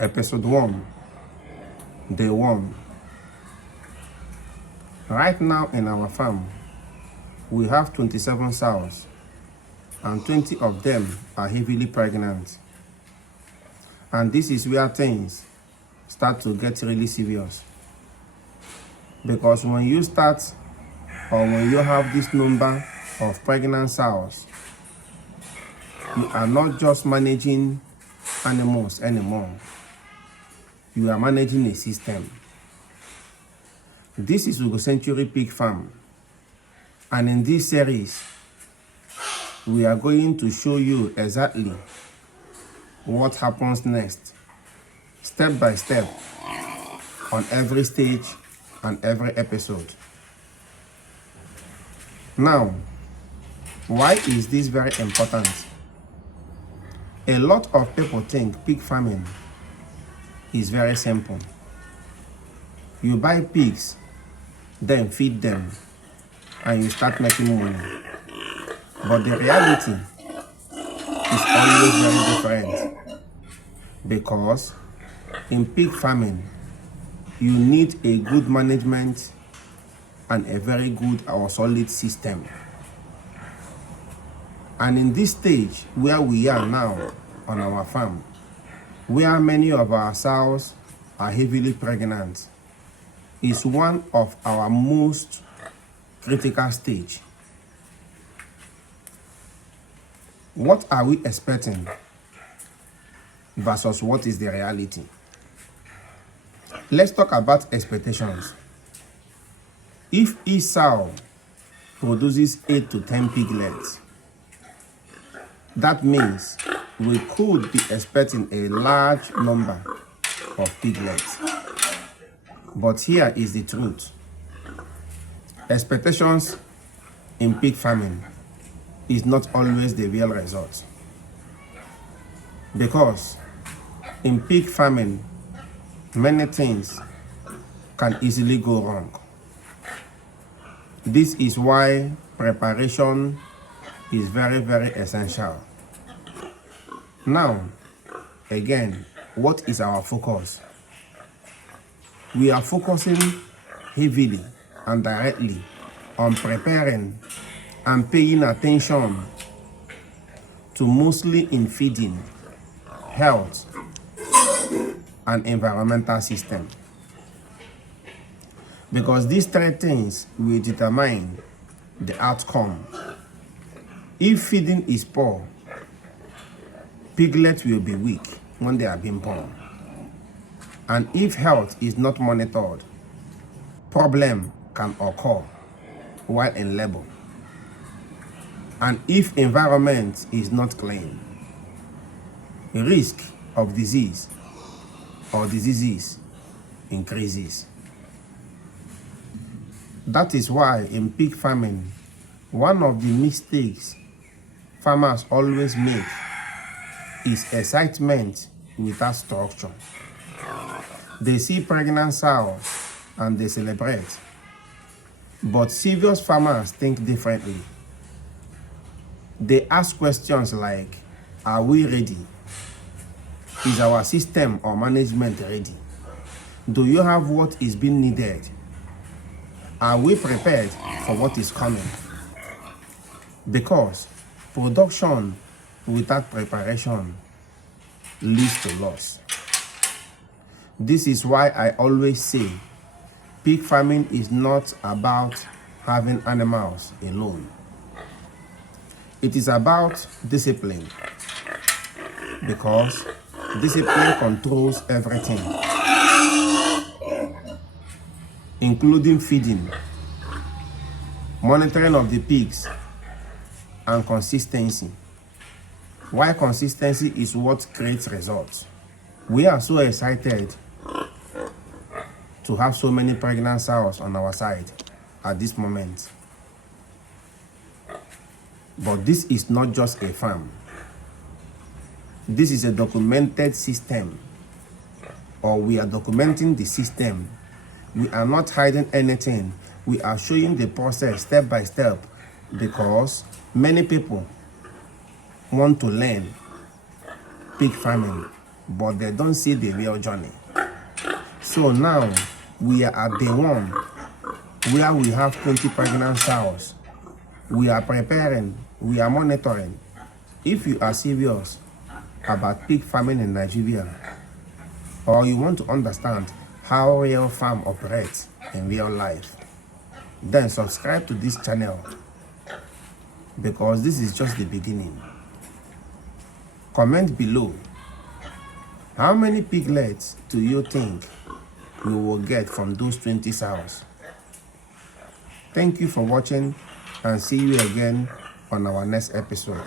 Episode 1, Day 1. Right now in our farm, we have 27 sows, and 20 of them are heavily pregnant. And this is where things start to get really serious. Because when you start, or when you have this number of pregnant sows, you are not just managing animals anymore. You are managing a system. This is Ugocentury Pig Farm, and in this series, we are going to show you exactly what happens next, step by step, on every stage and every episode. Now, why is this very important? A lot of people think pig farming is very simple. You buy pigs, then feed them, and you start making money. But the reality is always very different, because in pig farming, you need a good management and a very good or solid system. And in this stage where we are now on our farm, where many of our sows are heavily pregnant, is one of our most critical stage. What are we expecting versus what is the reality? Let's talk about expectations. If each sow produces 8 to 10 piglets, that means we could be expecting a large number of piglets. But here is the truth. Expectations in pig farming is not always the real result. Because in pig farming, many things can easily go wrong. This is why preparation is very, very essential. Now, again, what is our focus? We are focusing heavily and directly on preparing and paying attention to mostly in feeding, health, and environmental system. Because these three things will determine the outcome. If feeding is poor, piglets will be weak when they are being born. And if health is not monitored, problem can occur while in labor. And if environment is not clean, risk of disease or diseases increases. That is why in pig farming, one of the mistakes farmers always make is excitement without structure. They see pregnant sows and they celebrate. But serious farmers think differently. They ask questions like, are we ready? Is our system or management ready? Do you have what is being needed? Are we prepared for what is coming? Because production without preparation leads to loss. This is why I always say pig farming is not about having animals alone. It is about discipline, because discipline controls everything, including feeding, monitoring of the pigs, and consistency. Why consistency is what creates results. We are so excited to have so many pregnant sows on our side at this moment. But this is not just a farm. This is a documented system, or we are documenting the system. We are not hiding anything. We are showing the process step by step, because many people want to learn pig farming but they don't see the real journey. So now we are at day 1, where we have 20 pregnant sows. We are preparing, we are monitoring. If you are serious about pig farming in Nigeria, or you want to understand how real farm operates in real life, then subscribe to this channel, because this is just the beginning. Comment below, how many piglets do you think we will get from those 20 sows? Thank you for watching, and see you again on our next episode.